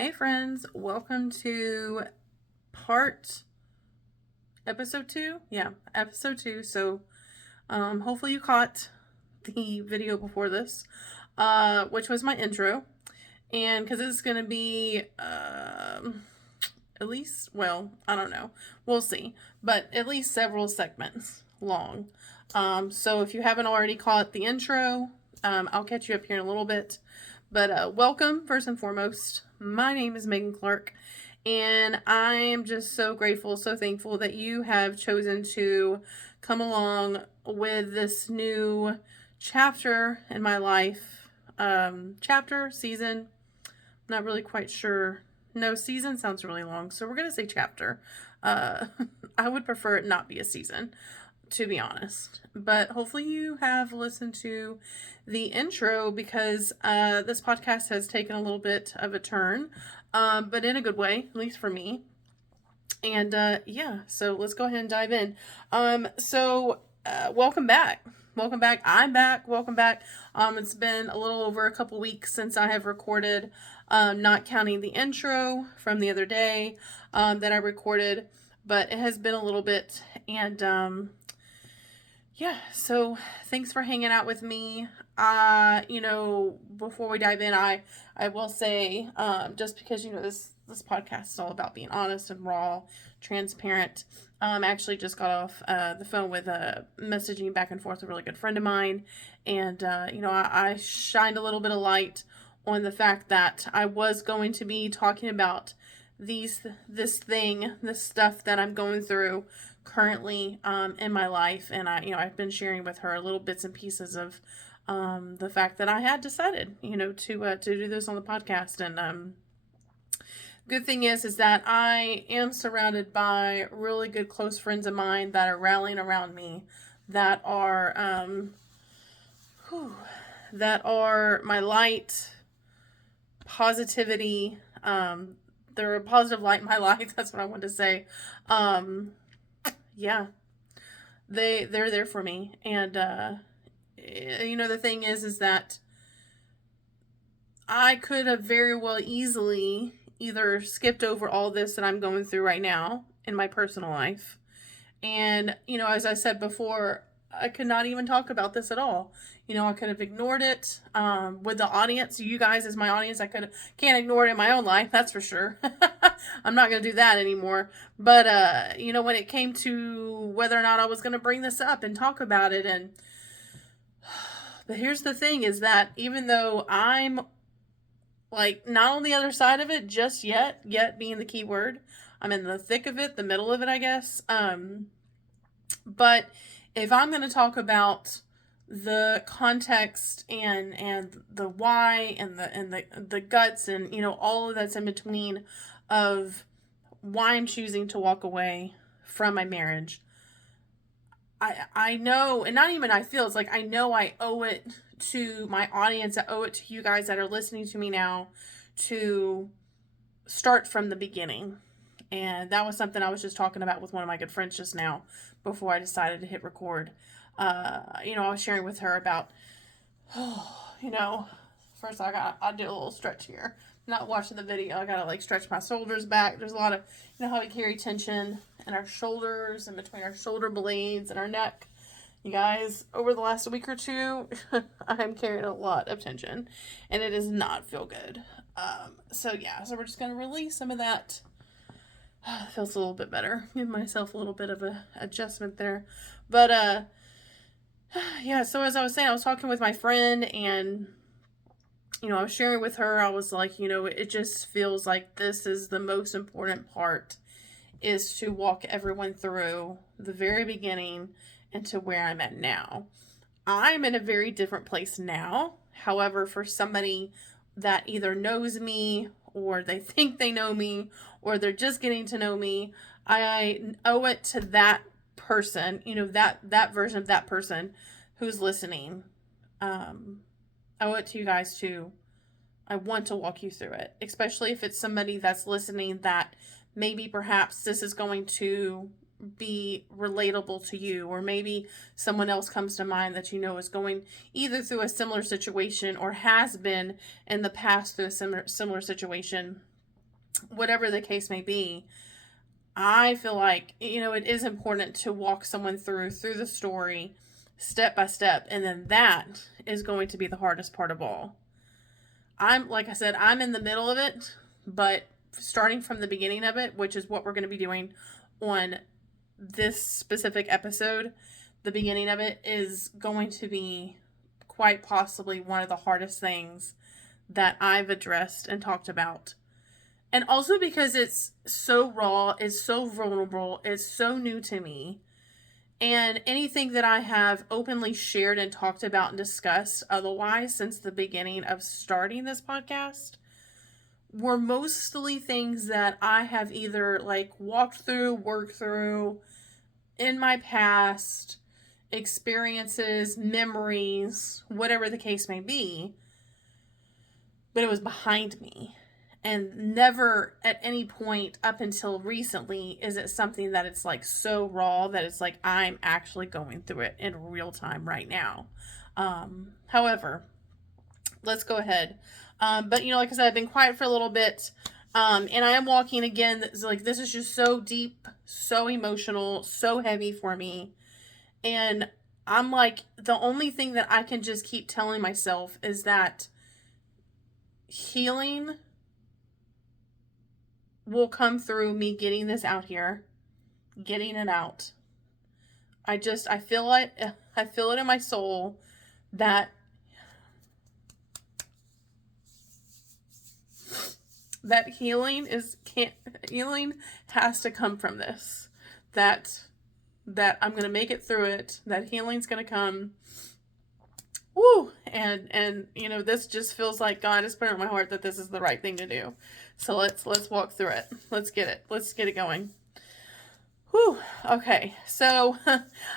Hey friends, welcome to episode 2. Yeah, episode 2. So, hopefully you caught the video before this, which was my intro. And because it's going to be, at least, well, I don't know. We'll see. But at least several segments long. So if you haven't already caught the intro, I'll catch you up here in a little bit. But welcome, first and foremost. My name is Megan Clark, and I am just so grateful, so thankful that you have chosen to come along with this new chapter in my life. Season, not really quite sure. No, season sounds really long, so we're going to say chapter. I would prefer it not be a season, to be honest. But hopefully you have listened to the intro because this podcast has taken a little bit of a turn, but in a good way, at least for me. And so let's go ahead and dive in. Welcome back. Welcome back. I'm back. Welcome back. It's been a little over a couple weeks since I have recorded, not counting the intro from the other day that I recorded, but it has been a little bit. And so thanks for hanging out with me. Before we dive in, I will say, just because, this podcast is all about being honest and raw, transparent. Actually just got off the phone with messaging back and forth with a really good friend of mine. And, I shined a little bit of light on the fact that I was going to be talking about this stuff that I'm going through currently in my life. And I've been sharing with her little bits and pieces of the fact that I had decided, to do this on the podcast. And good thing is that I am surrounded by really good close friends of mine that are rallying around me, that are my light, positivity. They're a positive light in my life. That's what I wanted to say. They're there for me. And the thing is that I could have very well easily either skipped over all this that I'm going through right now in my personal life. And, as I said before, I could not even talk about this at all. I could have ignored it with the audience. You guys as my audience, can't ignore it in my own life, that's for sure. I'm not going to do that anymore. But, when it came to whether or not I was going to bring this up and talk about it, but here's the thing is that even though I'm not on the other side of it just yet being the key word, I'm in the thick of it, the middle of it, I guess. But if I'm going to talk about the context and the why and the guts and, all of that's in between of why I'm choosing to walk away from my marriage, I know, and not even I feel, it's I know I owe it to my audience, I owe it to you guys that are listening to me now to start from the beginning. And that was something I was just talking about with one of my good friends just now before I decided to hit record. I was sharing with her about, first I did a little stretch here. Not watching the video, I gotta stretch my shoulders back. There's a lot of, how we carry tension in our shoulders and between our shoulder blades and our neck. You guys, over the last week or two, I'm carrying a lot of tension, and it does not feel good. So we're just going to release some of that. It feels a little bit better. Give myself a little bit of a adjustment there. But, so as I was saying, I was talking with my friend, and, I was sharing with her, I was like, it just feels like this is the most important part, is to walk everyone through the very beginning and to where I'm at now. I'm in a very different place now. However, for somebody that either knows me or they think they know me or they're just getting to know me, I owe it to that person, that version of that person who's listening. I owe it to you guys too. I want to walk you through it, especially if it's somebody that's listening that maybe perhaps this is going to be relatable to you, or maybe someone else comes to mind that is going either through a similar situation or has been in the past through a similar situation. whatever the case may be, I feel like, it is important to walk someone through the story step by step. And then that is going to be the hardest part of all. Like I said, I'm in the middle of it, but starting from the beginning of it, which is what we're going to be doing on this specific episode, the beginning of it is going to be quite possibly one of the hardest things that I've addressed and talked about. And also because it's so raw, it's so vulnerable, it's so new to me. And anything that I have openly shared and talked about and discussed otherwise since the beginning of starting this podcast were mostly things that I have either walked through, worked through in my past, experiences, memories, whatever the case may be, but it was behind me. And never at any point up until recently is it something that it's so raw that it's I'm actually going through it in real time right now. However, let's go ahead. But like I said, I've been quiet for a little bit. And I am walking again. This is just so deep, so emotional, so heavy for me. And I'm the only thing that I can just keep telling myself is that healing will come through me getting this out here, getting it out. I feel it. I feel it in my soul that healing has to come from this. That I'm going to make it through it. That healing's going to come. Woo! And this just feels like God has put it in my heart that this is the right thing to do. So let's walk through it. Let's get it going. Whew. Okay. So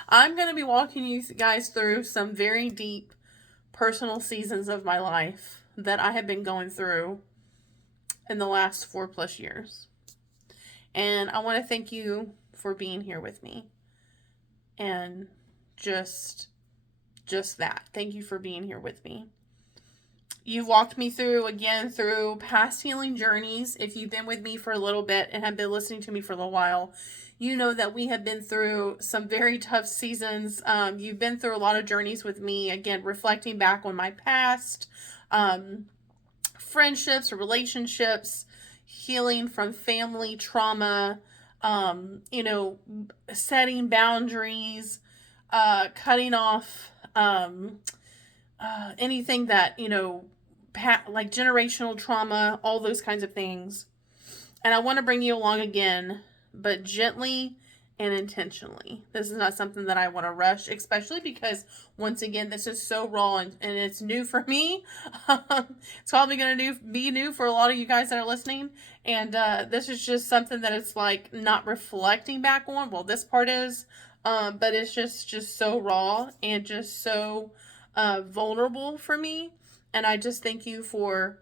I'm going to be walking you guys through some very deep personal seasons of my life that I have been going through in the last 4+ years. And I want to thank you for being here with me. And just that. Thank you for being here with me. You've walked me through past healing journeys. If you've been with me for a little bit and have been listening to me for a little while, you know that we have been through some very tough seasons. You've been through a lot of journeys with me, again, reflecting back on my past, friendships, relationships, healing from family trauma, setting boundaries, cutting off anything that, generational trauma, all those kinds of things. And I want to bring you along again, but gently and intentionally. This is not something that I want to rush, especially because, once again, this is so raw and it's new for me. It's probably going to be new for a lot of you guys that are listening. And this is just something that it's not reflecting back on. Well, this part is, but it's just so raw and just so vulnerable for me. And I just thank you for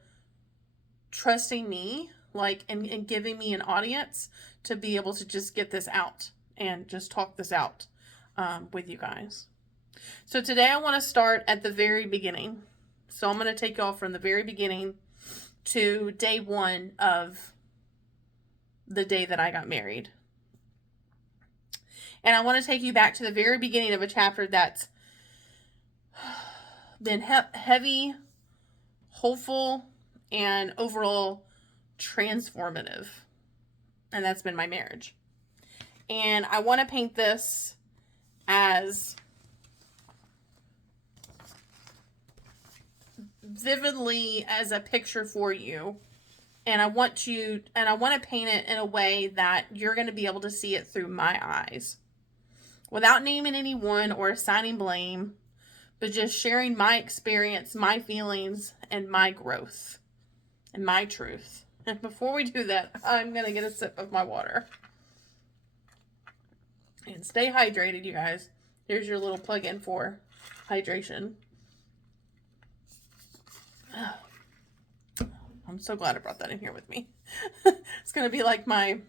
trusting me, and giving me an audience to be able to just get this out and just talk this out with you guys. So today I want to start at the very beginning. So I'm going to take you all from the very beginning to day one of the day that I got married. And I want to take you back to the very beginning of a chapter that's been heavy, hopeful, and overall transformative. And that's been my marriage. And I want to paint this as vividly as a picture for you. And I want to paint it in a way that you're going to be able to see it through my eyes. Without naming anyone or assigning blame, but just sharing my experience, my feelings, and my growth, and my truth. And before we do that, I'm going to get a sip of my water. And stay hydrated, you guys. Here's your little plug-in for hydration. I'm so glad I brought that in here with me. It's going to be like my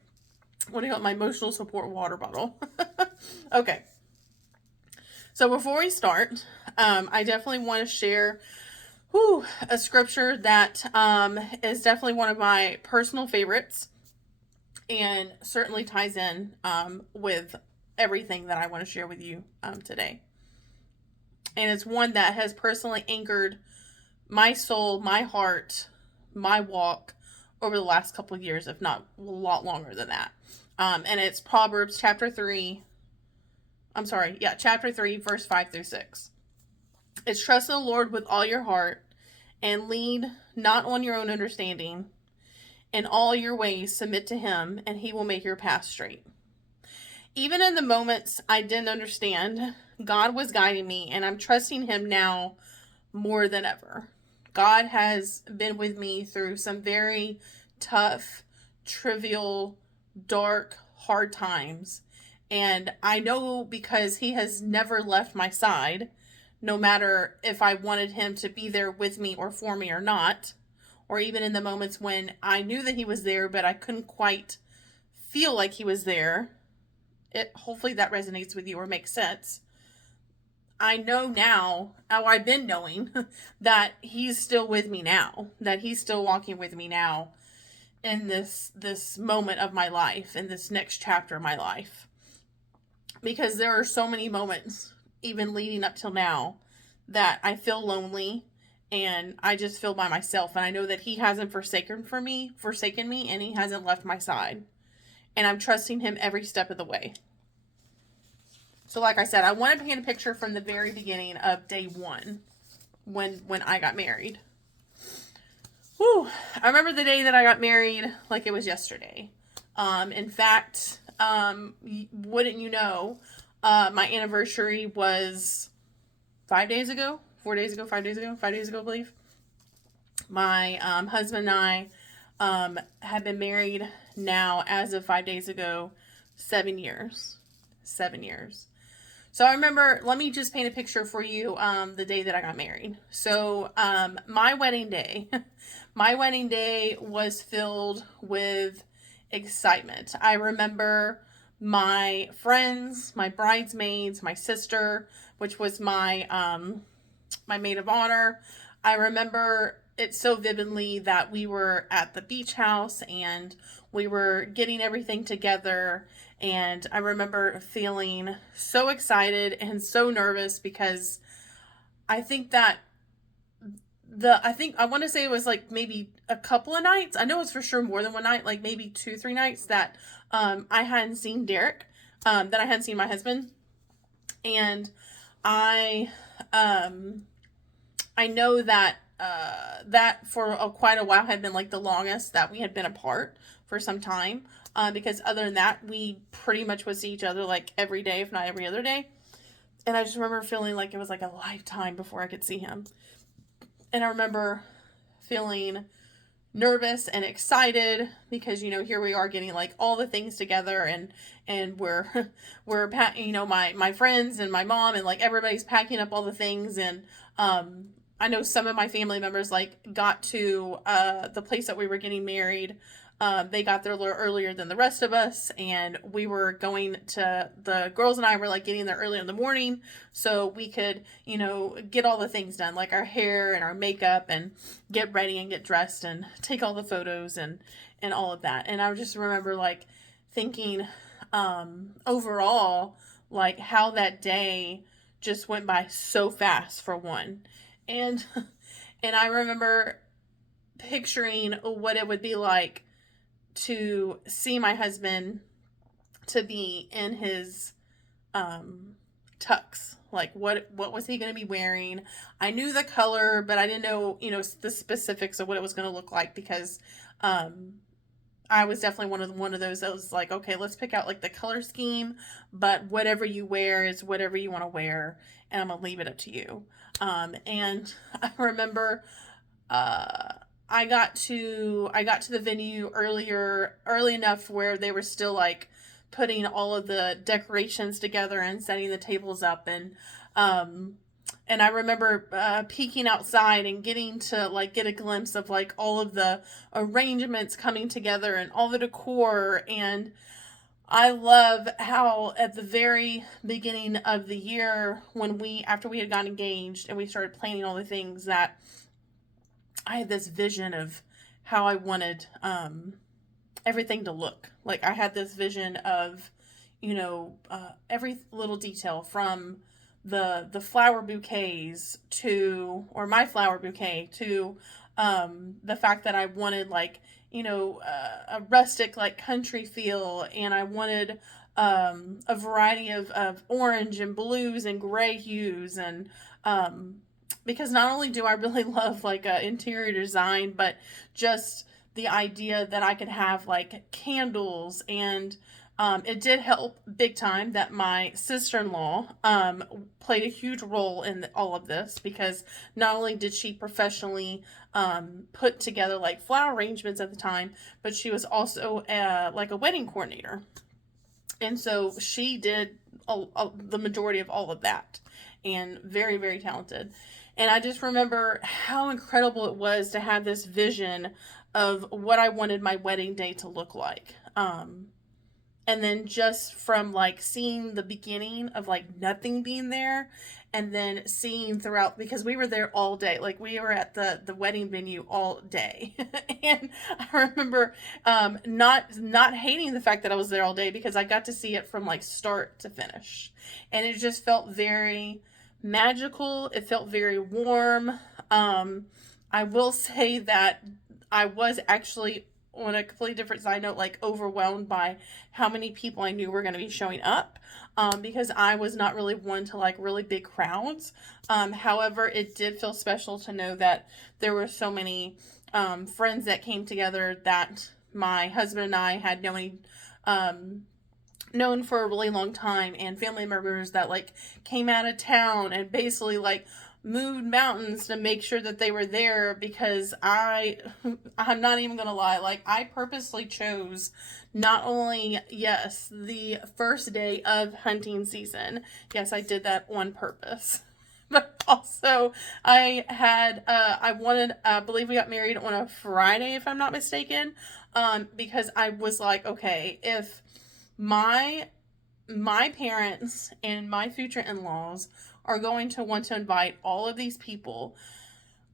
emotional support water bottle. Okay. So before we start, I definitely want to share Whew, a scripture that is definitely one of my personal favorites and certainly ties in with everything that I want to share with you today. And it's one that has personally anchored my soul, my heart, my walk over the last couple of years, if not a lot longer than that. And it's Proverbs chapter 3. Chapter 3, verse 5 through 6. It's trust in the Lord with all your heart and lean not on your own understanding. In all your ways, submit to him, and he will make your path straight. Even in the moments I didn't understand, God was guiding me, and I'm trusting him now more than ever. God has been with me through some very tough, trivial, dark, hard times. And I know because he has never left my side, no matter if I wanted him to be there with me or for me or not, or even in the moments when I knew that he was there, but I couldn't quite feel like he was there. Hopefully that resonates with you or makes sense. I know now, or I've been knowing, that he's still with me now, that he's still walking with me now in this moment of my life, in this next chapter of my life. Because there are so many moments, even leading up till now, that I feel lonely and I just feel by myself. And I know that he hasn't forsaken me, and he hasn't left my side. And I'm trusting him every step of the way. So like I said, I want to paint a picture from the very beginning of day one when I got married. Whew. I remember the day that I got married like it was yesterday. In fact, wouldn't you know, my anniversary was 5 days ago, 4 days ago, 5 days ago, 5 days ago, I believe. My husband and I have been married now, as of 5 days ago, 7 years. 7 years. So I remember, let me just paint a picture for you the day that I got married. So my wedding day was filled with excitement. I remember my friends, my bridesmaids, my sister, which was my maid of honor. I remember it so vividly that we were at the beach house and we were getting everything together. And I remember feeling so excited and so nervous because I think that I want to say it was like maybe a couple of nights. I know it's for sure more than one night, like maybe 2-3 nights that I hadn't seen Derek, that I hadn't seen my husband. And I know that that for quite a while had been like the longest that we had been apart for some time. Because other than that, we pretty much would see each other like every day, if not every other day. And I just remember feeling like it was like a lifetime before I could see him. And I remember feeling nervous and excited because, you know, here we are getting like all the things together, and we're you know, my friends and my mom and like everybody's packing up all the things. And I know some of my family members like got to the place that we were getting married. They got there a little earlier than the rest of us, and we were going to, the girls and I were like getting there early in the morning so we could, you know, get all the things done, like our hair and our makeup, and get ready and get dressed and take all the photos and all of that. And I just remember like thinking overall like how that day just went by so fast, for one. And I remember picturing what it would be like to see my husband to be in his tux. Like what was he going to be wearing? I knew the color, but I didn't know, you know, the specifics of what it was going to look like, because I was definitely one of those that was like, okay, let's pick out like the color scheme, but whatever you wear is whatever you want to wear, and I'm gonna leave it up to you. And I remember I got to the venue early enough where they were still like putting all of the decorations together and setting the tables up. And I remember peeking outside and getting to like get a glimpse of like all of the arrangements coming together and all the decor. And I love how at the very beginning of the year, after we had gotten engaged and we started planning all the things, that I had this vision of how I wanted everything to look. Like, I had this vision of, every little detail, from the flower bouquets to, or my flower bouquet, to the fact that I wanted, like, a rustic, like, country feel, and I wanted a variety of orange and blues and gray hues, and because not only do I really love, like, interior design, but just the idea that I could have, like, candles, and it did help big time that my sister-in-law played a huge role in all of this, because not only did she professionally put together, like, flower arrangements at the time, but she was also like a wedding coordinator, and so she did the majority of all of that, and very, very talented. And I just remember how incredible it was to have this vision of what I wanted my wedding day to look like. And then just from, like, seeing the beginning of, like, nothing being there, and then seeing throughout, because we were there all day, like, we were at the wedding venue all day. And I remember not hating the fact that I was there all day, because I got to see it from, like, start to finish, and it just felt very magical. It felt very warm. I will say that I was actually, on a completely different side note, like, overwhelmed by how many people I knew were going to be showing up, because I was not really one to like really big crowds. However, it did feel special to know that there were so many friends that came together that my husband and I had known for a really long time, and family members that, like, came out of town and basically, like, moved mountains to make sure that they were there, because I'm not even gonna lie, like, I purposely chose not only, yes, the first day of hunting season, yes, I did that on purpose, but also I wanted, I believe we got married on a Friday, if I'm not mistaken, because I was like, okay, if my parents and my future in-laws are going to want to invite all of these people,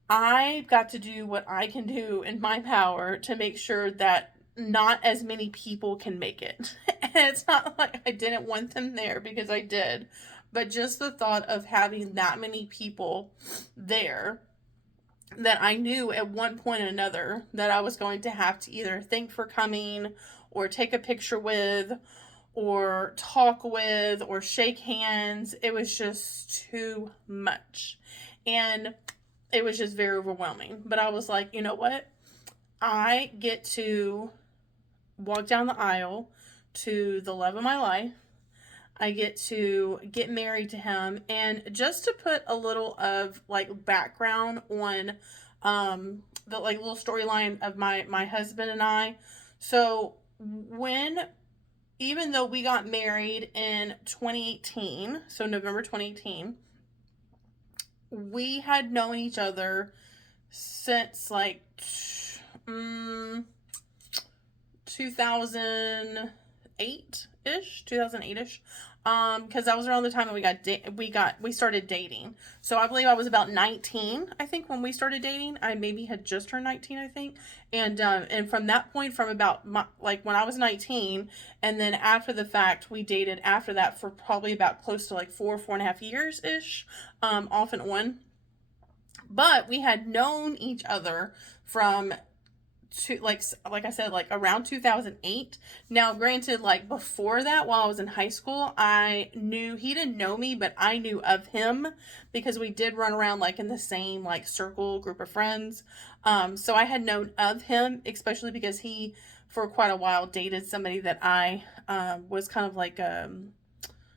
I got to do what I can do in my power to make sure that not as many people can make it. And it's not like I didn't want them there, because I did, but just the thought of having that many people there that I knew at one point or another that I was going to have to either thank for coming, or take a picture with, or talk with, or shake hands. It was just too much. And it was just very overwhelming. But I was like, you know what? I get to walk down the aisle to the love of my life. I get to get married to him. And just to put a little of, like, background on the, like, little storyline of my husband and I. So even though we got married in 2018, so November 2018, we had known each other since, like, 2008-ish. Because that was around the time that we started dating. So I believe I was about 19, I think, when we started dating. I maybe had just turned 19, I think. And from that point, from about like when I was 19, and then after the fact, we dated after that for probably about close to like 4.5 years ish, off and on. But we had known each other from like I said, like around 2008. Now, granted, like before that, while I was in high school, I knew he didn't know me, but I knew of him, because we did run around like in the same like circle group of friends. So I had known of him, especially because he, for quite a while, dated somebody that I was kind of like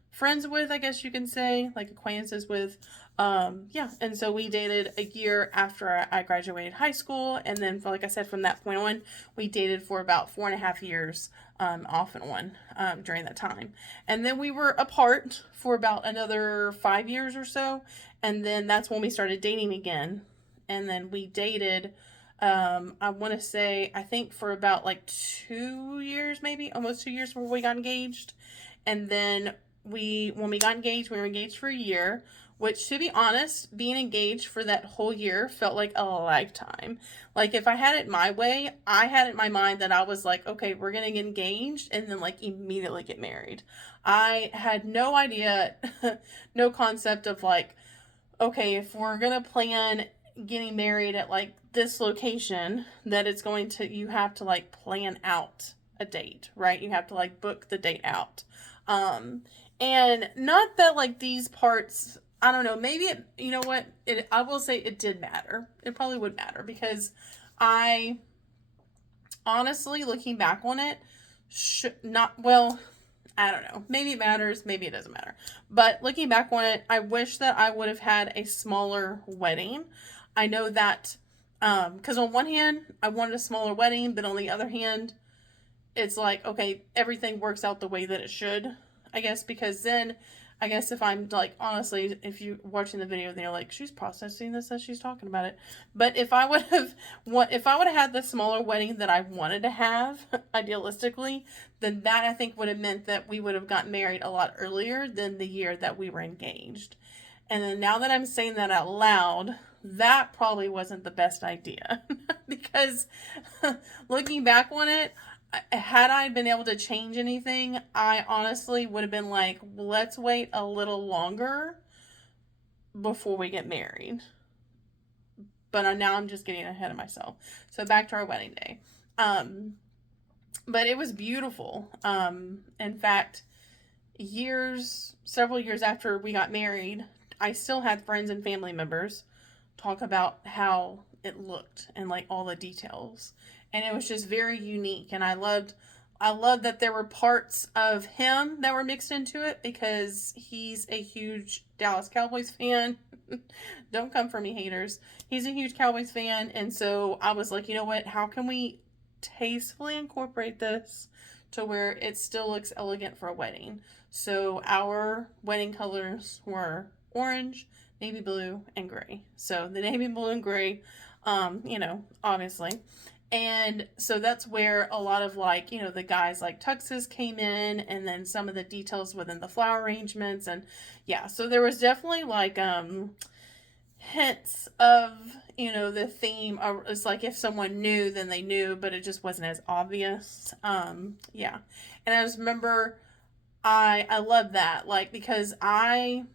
friends with, I guess you can say, like acquaintances with. Yeah, and so we dated a year after I graduated high school, and then, like I said, from that point on, we dated for about 4.5 years, off and on, during that time. And then we were apart for about another 5 years or so, and then that's when we started dating again. And then we dated, I want to say, I think for about like 2 years, maybe almost 2 years before we got engaged. And then when we got engaged, we were engaged for a year. which, to be honest, being engaged for that whole year felt like a lifetime. Like, if I had it my way, I had it in my mind that I was like, okay, we're gonna get engaged and then like immediately get married. I had no idea, no concept of like, okay, if we're gonna plan getting married at like this location, that it's going to, you have to like plan out a date, right? You have to like book the date out. Um, and not that like these parts, I don't know, maybe it, you know what, I will say it did matter. It probably would matter because I honestly, looking back on it, should not, well, I don't know. Maybe it matters, maybe it doesn't matter. But looking back on it, I wish that I would have had a smaller wedding. I know that because on one hand, I wanted a smaller wedding, but on the other hand, it's like, okay, everything works out the way that it should, I guess, because then I guess if I'm like, honestly, if you're watching the video, then you're like, she's processing this as she's talking about it. But if I would have, if I would have had the smaller wedding that I wanted to have, idealistically, then that I think would have meant that we would have gotten married a lot earlier than the year that we were engaged. And then now that I'm saying that out loud, that probably wasn't the best idea because looking back on it, had I been able to change anything, I honestly would have been like, let's wait a little longer before we get married. But now I'm just getting ahead of myself. So back to our wedding day. But it was beautiful. In fact, several years after we got married, I still had friends and family members talk about how it looked and like all the details. And it was just very unique. And I loved that there were parts of him that were mixed into it because he's a huge Dallas Cowboys fan. Don't come for me, haters. He's a huge Cowboys fan. And so I was like, you know what? How can we tastefully incorporate this to where it still looks elegant for a wedding? So our wedding colors were orange, navy blue, and gray. So the navy blue and gray, obviously. And so that's where a lot of like, the guys like tuxes came in, and then some of the details within the flower arrangements. And yeah, so there was definitely like hints of, the theme. It's like if someone knew, then they knew, but it just wasn't as obvious. Yeah. And I just remember I love that, like, because I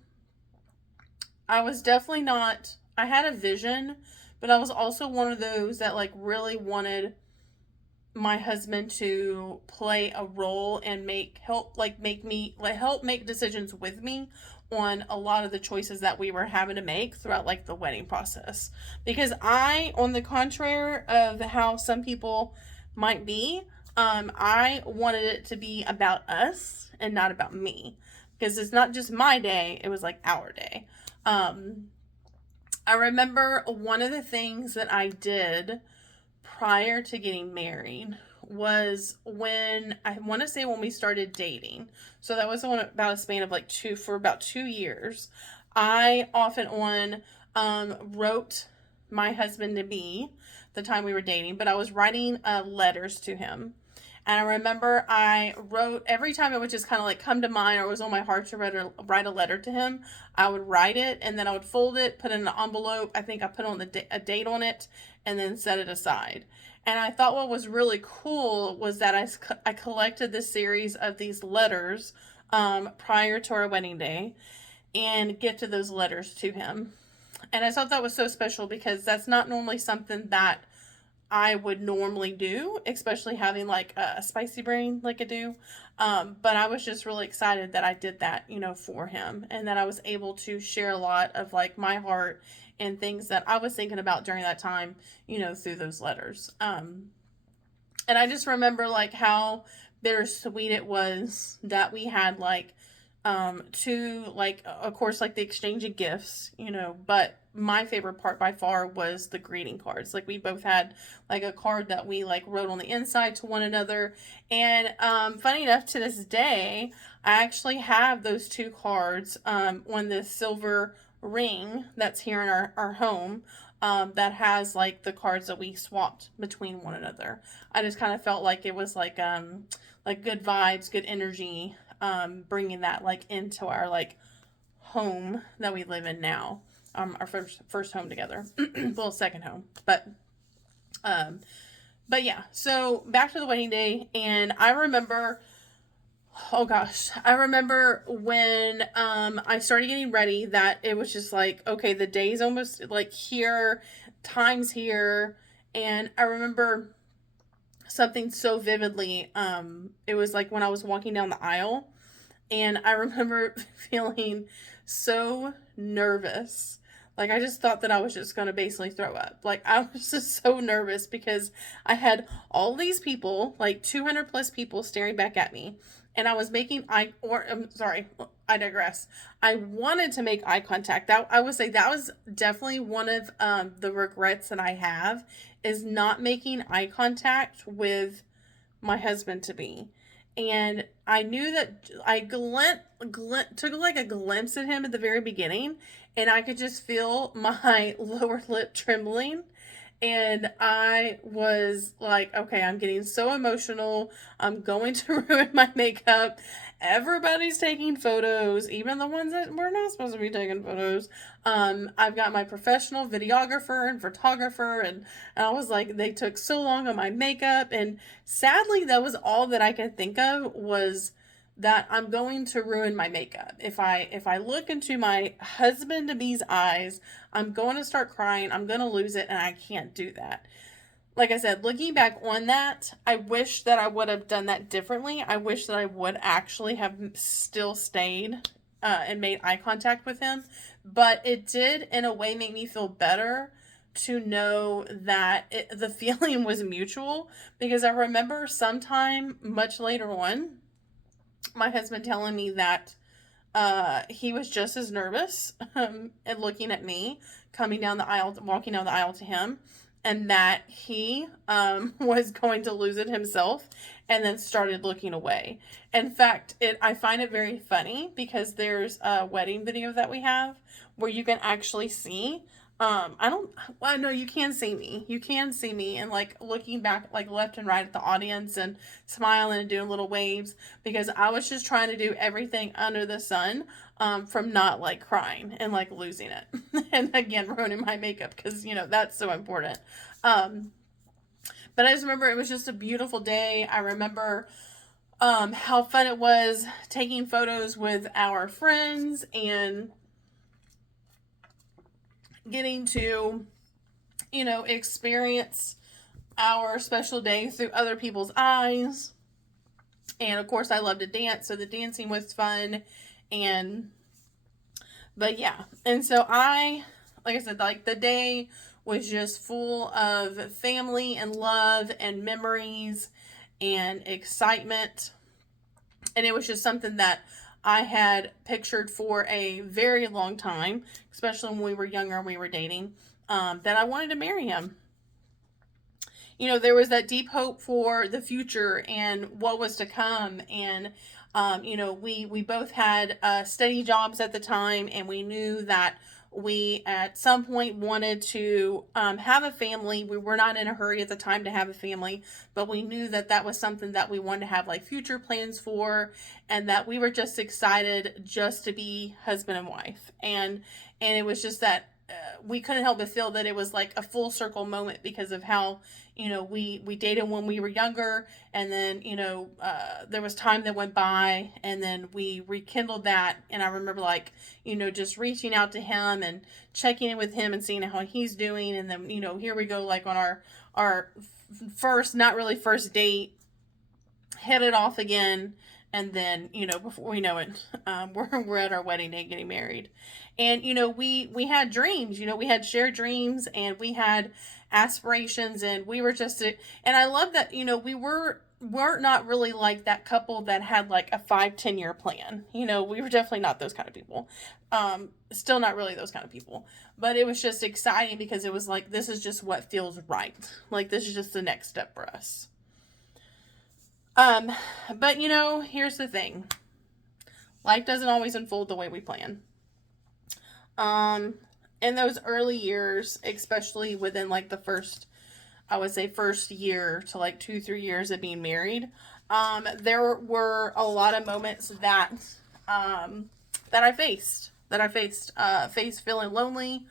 was definitely not, I had a vision, but I was also one of those that like really wanted my husband to play a role and help make decisions with me on a lot of the choices that we were having to make throughout like the wedding process. Because I, on the contrary of how some people might be, I wanted it to be about us and not about me. Because it's not just my day, it was like our day. I remember one of the things that I did prior to getting married was when we started dating. So that was about a span of like about 2 years. I off and on wrote my husband to be the time we were dating, but I was writing letters to him. And I remember I wrote, every time it would just kind of like come to mind or it was on my heart to write a letter to him, I would write it and then I would fold it, put it in an envelope. I think I put on a date on it and then set it aside. And I thought what was really cool was that I collected this series of these letters prior to our wedding day and get to those letters to him. And I thought that was so special because that's not normally something that I would normally do, especially having like a spicy brain like I do. But I was just really excited that I did that, for him, and that I was able to share a lot of like my heart and things that I was thinking about during that time, through those letters. And I just remember like how bittersweet it was that we had like to like, of course, like the exchange of gifts, but my favorite part by far was the greeting cards. Like we both had like a card that we like wrote on the inside to one another. And funny enough, to this day, I actually have those two cards on the silver ring that's here in our home. That has like the cards that we swapped between one another. I just kind of felt like it was like good vibes, good energy, bringing that like into our like home that we live in now. Our first home together. Well, second home. Um but yeah, so back to the wedding day, and I remember, oh gosh, I remember when I started getting ready that it was just like, okay, the day's almost like here, time's here. And I remember something so vividly. It was like when I was walking down the aisle, and I remember feeling so nervous. Like, I just thought that I was just going to basically throw up. Like, I was just so nervous because I had all these people, like 200 plus people staring back at me. And I was making I'm sorry, I digress. I wanted to make eye contact. That, I would say that was definitely one of the regrets that I have, is not making eye contact with my husband to be. And I knew that I took like a glimpse at him at the very beginning, and I could just feel my lower lip trembling. And I was like, okay, I'm getting so emotional. I'm going to ruin my makeup. Everybody's taking photos, even the ones that were not supposed to be taking photos. I've got my professional videographer and photographer, and I was like, they took so long on my makeup. And sadly, that was all that I could think of, was that I'm going to ruin my makeup. If I look into my husband to be's eyes, I'm going to start crying. I'm going to lose it, and I can't do that. Like I said, looking back on that, I wish that I would have done that differently. I wish that I would actually have still stayed and made eye contact with him. But it did, in a way, make me feel better to know that the feeling was mutual. Because I remember sometime much later on, my husband telling me that he was just as nervous and looking at me coming down the aisle, walking down the aisle to him, and that he was going to lose it himself, and then started looking away. In fact, I find it very funny because there's a wedding video that we have where you can actually see. I don't, well, no, you can see me. You can see me, and like looking back, like left and right at the audience and smiling and doing little waves, because I was just trying to do everything under the sun, from not like crying and like losing it. And again, ruining my makeup, because, that's so important. Um, but I just remember it was just a beautiful day. I remember how fun it was taking photos with our friends and getting to, experience our special day through other people's eyes. And of course, I love to dance, so the dancing was fun. And, but yeah. And so like I said, like the day was just full of family and love and memories and excitement. And it was just something that I had pictured for a very long time, especially when we were younger and we were dating, that I wanted to marry him. There was that deep hope for the future and what was to come. And, we both had steady jobs at the time, and we knew that we at some point wanted to have a family. We were not in a hurry at the time to have a family, but we knew that that was something that we wanted to have like future plans for, and that we were just excited just to be husband and wife. And it was just that we couldn't help but feel that it was like a full circle moment, because of how, we dated when we were younger, and then, there was time that went by, and then we rekindled that. And I remember like, just reaching out to him and checking in with him and seeing how he's doing. And then, here we go, like on our first, not really first date, hit it off again. And then, before we know it, we're at our wedding day getting married. And, we had dreams, we had shared dreams, and we had aspirations, and we were just, and I love that, weren't not really like that couple that had like a 5-10 year plan. We were definitely not those kind of people. Still not really those kind of people, but it was just exciting because it was like, this is just what feels right. Like, this is just the next step for us. But here's the thing. Life doesn't always unfold the way we plan. In those early years, especially within like the first, I would say first year to like 2-3 years of being married, there were a lot of moments that I faced. that I faced feeling lonely,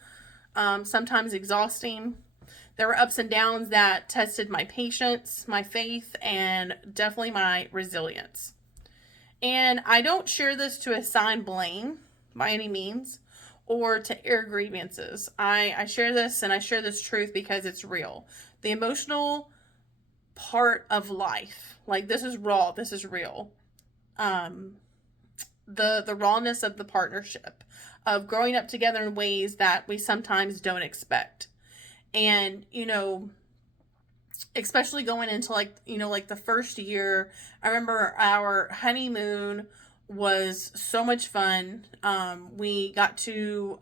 sometimes exhausting. There were ups and downs that tested my patience, my faith, and definitely my resilience. And I don't share this to assign blame by any means or to air grievances. I share this and I share this truth because it's real. The emotional part of life, like this is raw, this is real. Um, the rawness of the partnership, of growing up together in ways that we sometimes don't expect. And, especially going into like the first year, I remember our honeymoon was so much fun. We went to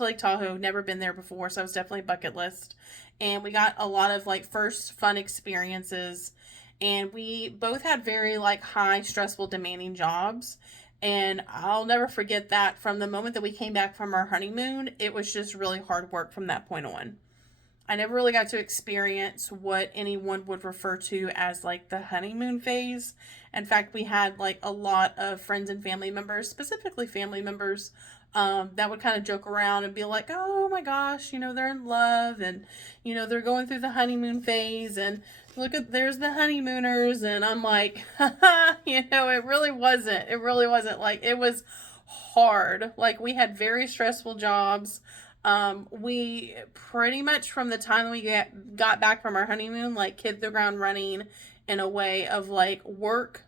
Lake Tahoe, never been there before, so it was definitely a bucket list. And we got a lot of like first fun experiences. And we both had very like high, stressful, demanding jobs. And I'll never forget that from the moment that we came back from our honeymoon, it was just really hard work from that point on. I never really got to experience what anyone would refer to as like the honeymoon phase. In fact, we had like a lot of friends and family members, specifically family members, that would kind of joke around and be like, oh my gosh, they're in love and, they're going through the honeymoon phase and look at, there's the honeymooners. And I'm like, it really wasn't. It really wasn't. Like, it was hard. Like, we had very stressful jobs. We pretty much from the time we got back from our honeymoon, like hit the ground running in a way of like work,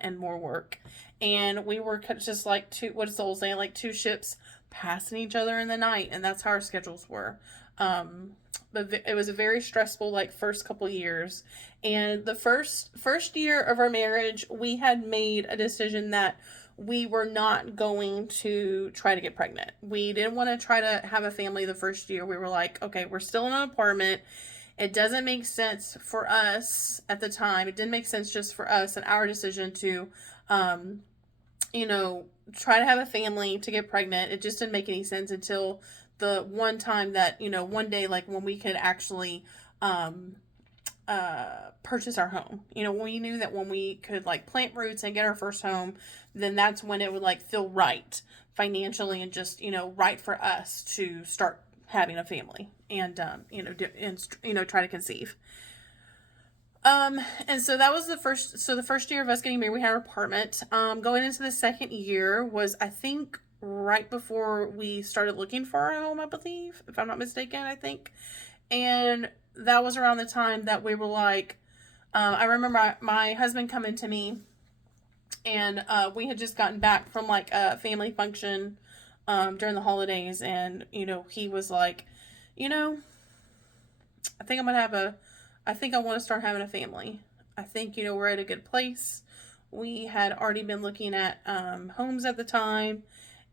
and more work. And we were just like what is the old saying? Like two ships passing each other in the night. And that's how our schedules were. But it was a very stressful, like first couple years. And the first year of our marriage, we had made a decision that we were not going to try to get pregnant. We didn't want to try to have a family the first year. We were like, okay, we're still in an apartment. It doesn't make sense for us at the time. It didn't make sense just for us and our decision to, try to have a family, to get pregnant. It just didn't make any sense until the one time that, one day, like when we could actually, purchase our home. We knew that when we could like plant roots and get our first home, then that's when it would like feel right financially and just, right for us to start having a family and, try to conceive. And so that was the first year of us getting married, we had our apartment. Going into the second year was, I think, right before we started looking for our home, I believe, if I'm not mistaken, I think. And that was around the time that we were like, I remember my husband coming to me and we had just gotten back from like a family function during the holidays. And, he was like, I think I think I want to start having a family. I think, we're at a good place. We had already been looking at homes at the time.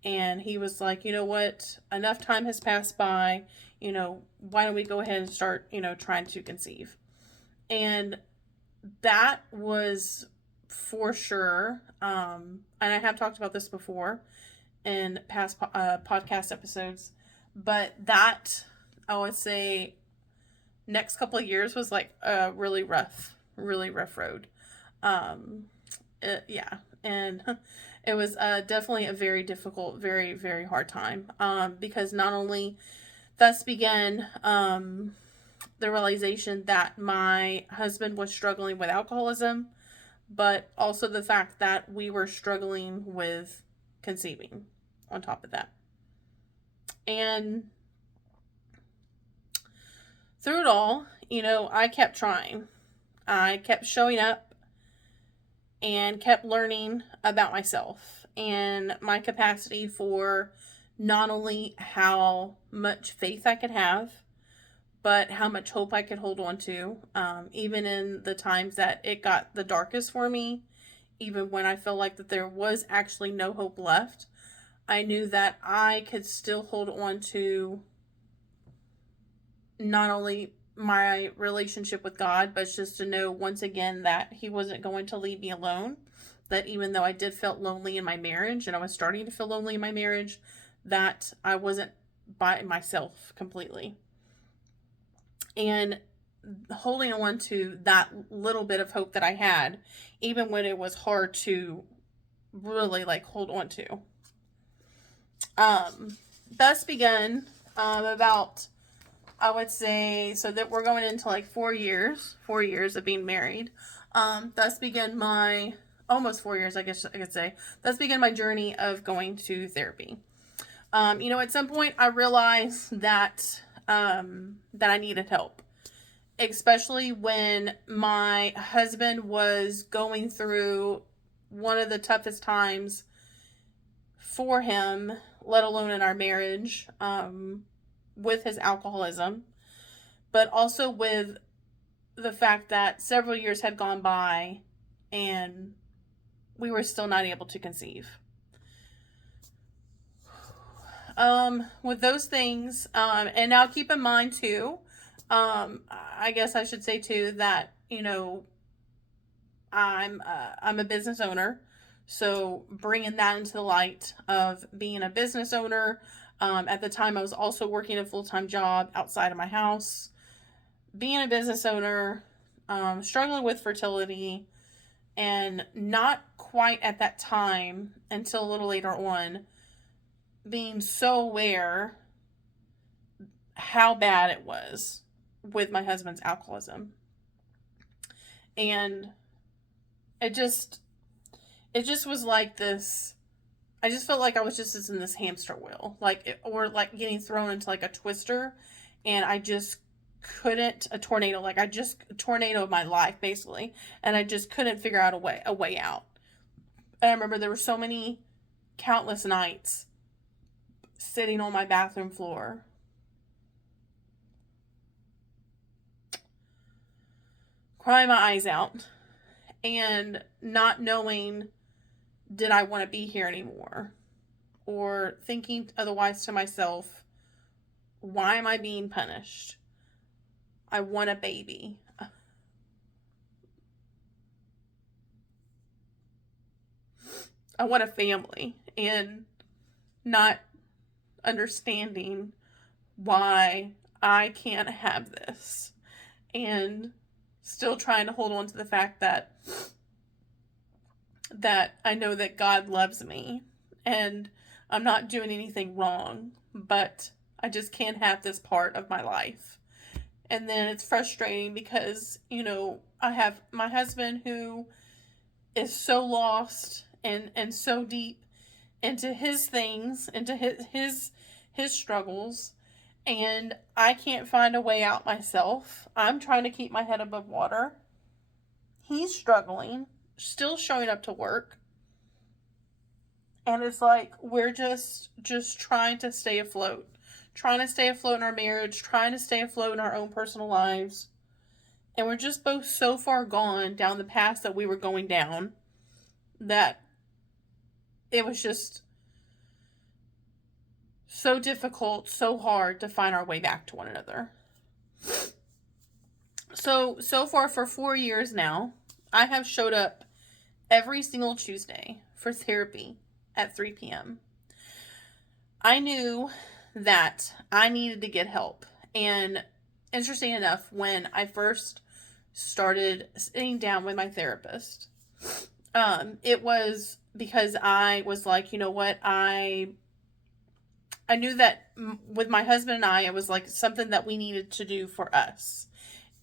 And he was like, you know what, enough time has passed by. Why don't we go ahead and start, trying to conceive. And that was for sure. And I have talked about this before in past podcast episodes, but that, I would say, next couple of years was like a really rough road. Yeah. And it was definitely a very difficult, very, very hard time. Because not only thus began the realization that my husband was struggling with alcoholism, but also the fact that we were struggling with conceiving on top of that. And through it all, I kept trying. I kept showing up and kept learning about myself and my capacity for not only how much faith I could have, but how much hope I could hold on to, even in the times that it got the darkest for me, even when I felt like that there was actually no hope left. I knew that I could still hold on to not only my relationship with God, but just to know once again that He wasn't going to leave me alone. That even though I did feel lonely in my marriage, and I was starting to feel lonely in my marriage, that I wasn't by myself completely. And holding on to that little bit of hope that I had, even when it was hard to really like hold on to. Thus begun about, I would say, so that we're going into like 4 years of being married. Thus began my, almost 4 years, I guess I could say. Thus began my journey of going to therapy. At some point I realized that I needed help, especially when my husband was going through one of the toughest times for him, let alone in our marriage, with his alcoholism, but also with the fact that several years had gone by and we were still not able to conceive. With those things, and now keep in mind too, I guess I should say too that, I'm a business owner, so bringing that into the light of being a business owner. At the time, I was also working a full-time job outside of my house. Being a business owner, struggling with fertility, and not quite at that time until a little later on, being so aware how bad it was with my husband's alcoholism. And it just was like this. I just felt like I was just in this hamster wheel, or like getting thrown into like a twister, and I just couldn't, a tornado, a tornado of my life basically, and I just couldn't figure out a way out. And I remember there were so many countless nights sitting on my bathroom floor, crying my eyes out, and not knowing, did I want to be here anymore? Or thinking otherwise to myself, why am I being punished? I want a baby. I want a family. And not understanding why I can't have this. And still trying to hold on to the fact that I know that God loves me and I'm not doing anything wrong, but I just can't have this part of my life. And then it's frustrating because, I have my husband who is so lost and so deep into his things, into his struggles, and I can't find a way out myself. I'm trying to keep my head above water. He's struggling, still showing up to work. And it's like we're just trying to stay afloat. Trying to stay afloat in our marriage, trying to stay afloat in our own personal lives. And we're just both so far gone down the path that we were going down that it was just so difficult, so hard to find our way back to one another. So far for 4 years now, I have showed up every single Tuesday for therapy at 3 p.m. I knew that I needed to get help. And interesting enough, when I first started sitting down with my therapist, it was because I was like, you know what, I knew that with my husband and I, it was like something that we needed to do for us.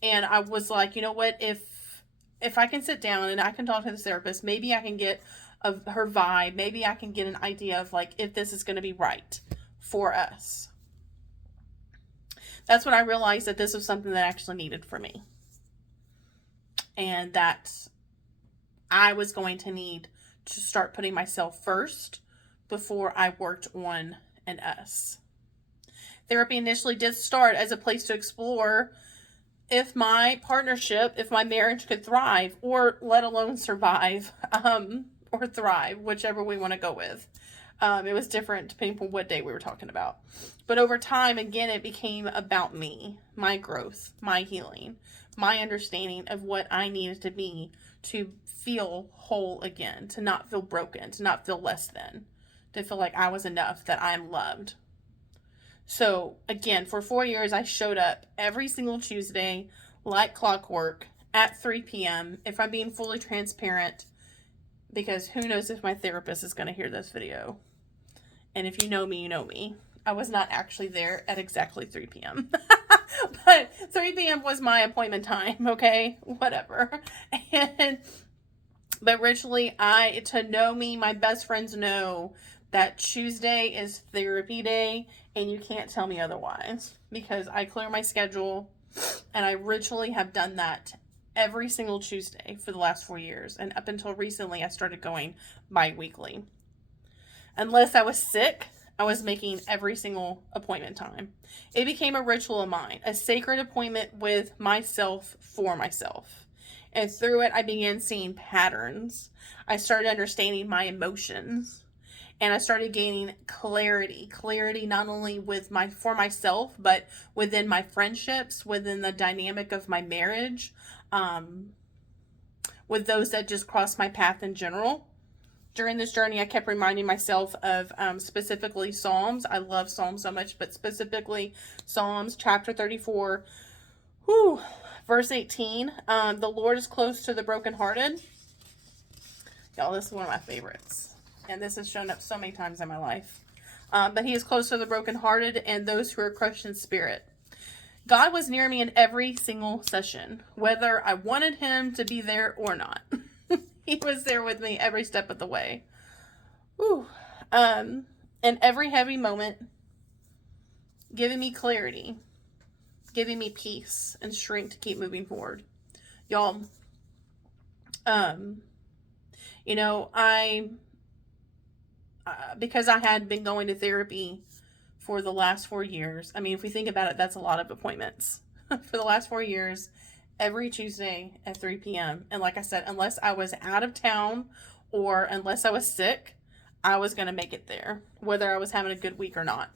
And I was like, you know what, if I can sit down and I can talk to the therapist, maybe I can get her vibe. Maybe I can get an idea of like if this is going to be right for us. That's when I realized that this was something that I actually needed for me. And that I was going to need to start putting myself first before I worked on an us. Therapy initially did start as a place to explore if my partnership, if my marriage could thrive, or let alone survive, or thrive, whichever we want to go with. It was different depending on what day we were talking about. But over time, again, it became about me, my growth, my healing, my understanding of what I needed to be to feel whole again, to not feel broken, to not feel less than, to feel like I was enough, that I'm loved. So again, for 4 years, I showed up every single Tuesday, like clockwork, at 3 p.m. If I'm being fully transparent, because who knows if my therapist is going to hear this video. And if you know me, you know me. I was not actually there at exactly 3 p.m. But 3 p.m. was my appointment time, okay? Whatever. And but originally, to know me, my best friends know that Tuesday is therapy day, and you can't tell me otherwise because I clear my schedule, and I ritually have done that every single Tuesday for the last 4 years. And up until recently, I started going bi-weekly. Unless I was sick, I was making every single appointment time. It became a ritual of mine, a sacred appointment with myself for myself. And through it, I began seeing patterns. I started understanding my emotions. And I started gaining clarity. Clarity not only for myself, but within my friendships, within the dynamic of my marriage, with those that just crossed my path in general. During this journey, I kept reminding myself of specifically Psalms. I love Psalms so much, but specifically Psalms chapter 34, verse 18. The Lord is close to the brokenhearted. Y'all, this is one of my favorites. And this has shown up so many times in my life. But he is close to the brokenhearted and those who are crushed in spirit. God was near me in every single session, whether I wanted him to be there or not. He was there with me every step of the way. In every heavy moment, giving me clarity, giving me peace and strength to keep moving forward. Y'all, because I had been going to therapy for the last 4 years. I mean, if we think about it, that's a lot of appointments. For the last 4 years, every Tuesday at 3 p.m. And like I said, unless I was out of town or unless I was sick, I was going to make it there, whether I was having a good week or not.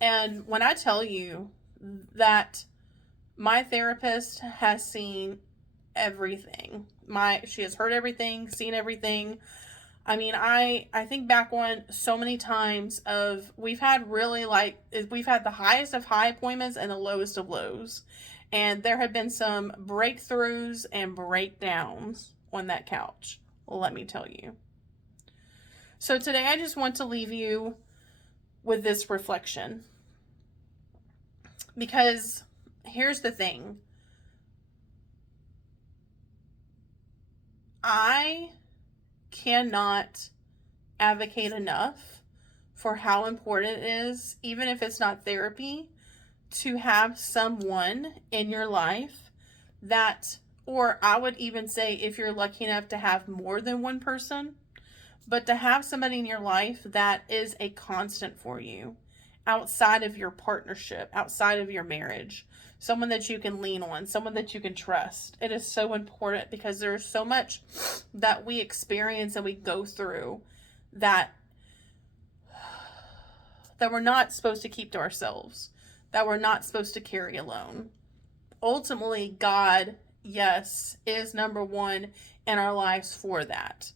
And when I tell you that my therapist has seen everything, she has heard everything, seen everything. I mean, I think back on so many times we've had the highest of high appointments and the lowest of lows. And there have been some breakthroughs and breakdowns on that couch, let me tell you. So today I just want to leave you with this reflection. Because here's the thing. I cannot advocate enough for how important it is, even if it's not therapy, to have someone in your life or I would even say if you're lucky enough to have more than one person, but to have somebody in your life that is a constant for you outside of your partnership, outside of your marriage, someone that you can lean on, someone that you can trust. It is so important because there's so much that we experience and we go through that we're not supposed to keep to ourselves, that we're not supposed to carry alone. Ultimately, God, yes, is number one in our lives for that.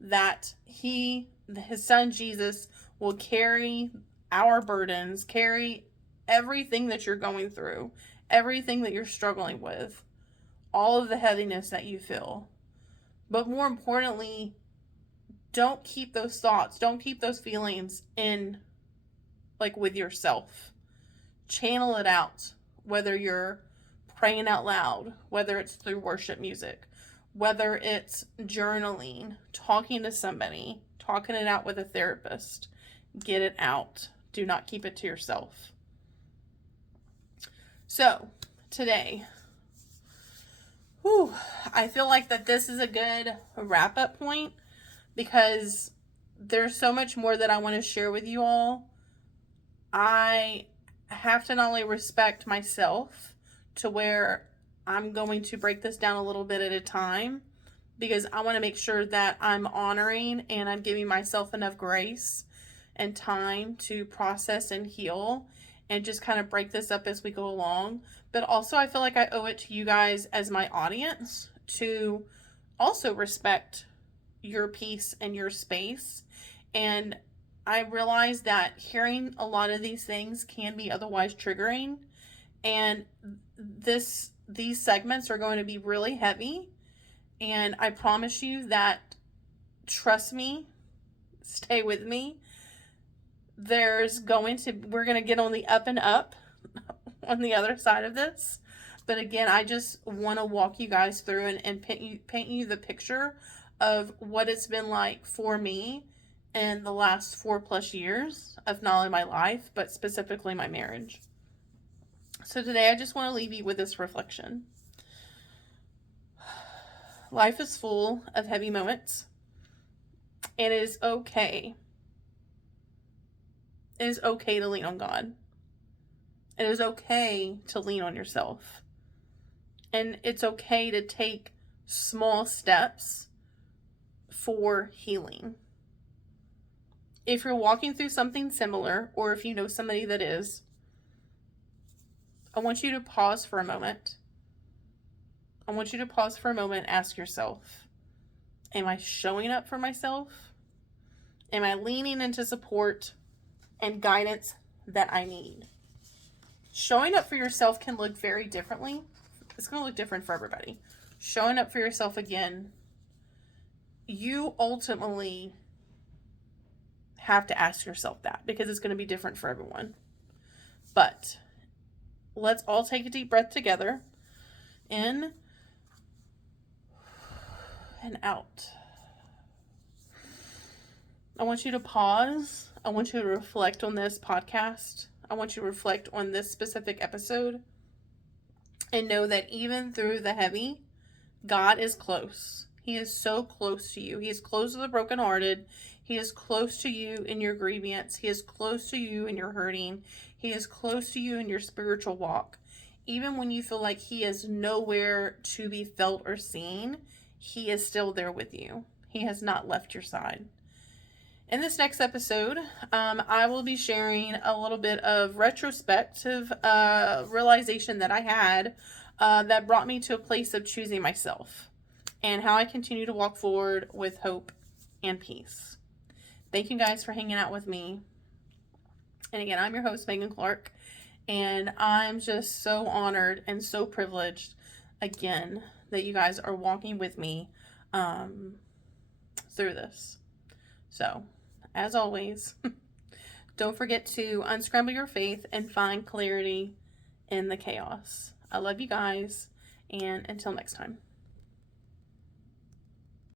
That his son Jesus will carry our burdens, carry everything that you're going through, everything that you're struggling with, all of the heaviness that you feel. But more importantly, don't keep those thoughts, don't keep those feelings with yourself. Channel it out, whether you're praying out loud, whether it's through worship music, whether it's journaling, talking to somebody, talking it out with a therapist. Get it out. Do not keep it to yourself. So, today, I feel like that this is a good wrap-up point because there's so much more that I want to share with you all. I have to not only respect myself to where I'm going to break this down a little bit at a time because I want to make sure that I'm honoring and I'm giving myself enough grace and time to process and heal and just kind of break this up as we go along. But also I feel like I owe it to you guys as my audience to also respect your peace and your space. And I realize that hearing a lot of these things can be otherwise triggering. And these segments are going to be really heavy. And I promise you that, trust me, stay with me, we're going to get on the up and up on the other side of this. But again, I just want to walk you guys through and paint you the picture of what it's been like for me in the last 4+ years of not only my life, but specifically my marriage. So today I just want to leave you with this reflection. Life is full of heavy moments, and it is okay. It is okay to lean on God. It is okay to lean on yourself. And it's okay to take small steps for healing. If you're walking through something similar, or if you know somebody that is, I want you to pause for a moment. I want you to pause for a moment and ask yourself, am I showing up for myself? Am I leaning into support and guidance that I need? Showing up for yourself can look very differently. It's going to look different for everybody. Showing up for yourself, again, you ultimately have to ask yourself that, because it's going to be different for everyone. But let's all take a deep breath together. In and out. I want you to pause. I want you to reflect on this podcast. I want you to reflect on this specific episode and know that even through the heavy, God is close. He is so close to you. He is close to the brokenhearted. He is close to you in your grievance. He is close to you in your hurting. He is close to you in your spiritual walk. Even when you feel like he is nowhere to be felt or seen, he is still there with you. He has not left your side. In this next episode, I will be sharing a little bit of retrospective realization that I had that brought me to a place of choosing myself and how I continue to walk forward with hope and peace. Thank you guys for hanging out with me. And again, I'm your host, Megan Clark, and I'm just so honored and so privileged, again, that you guys are walking with me through this. So, as always, don't forget to unscramble your faith and find clarity in the chaos. I love you guys, and until next time.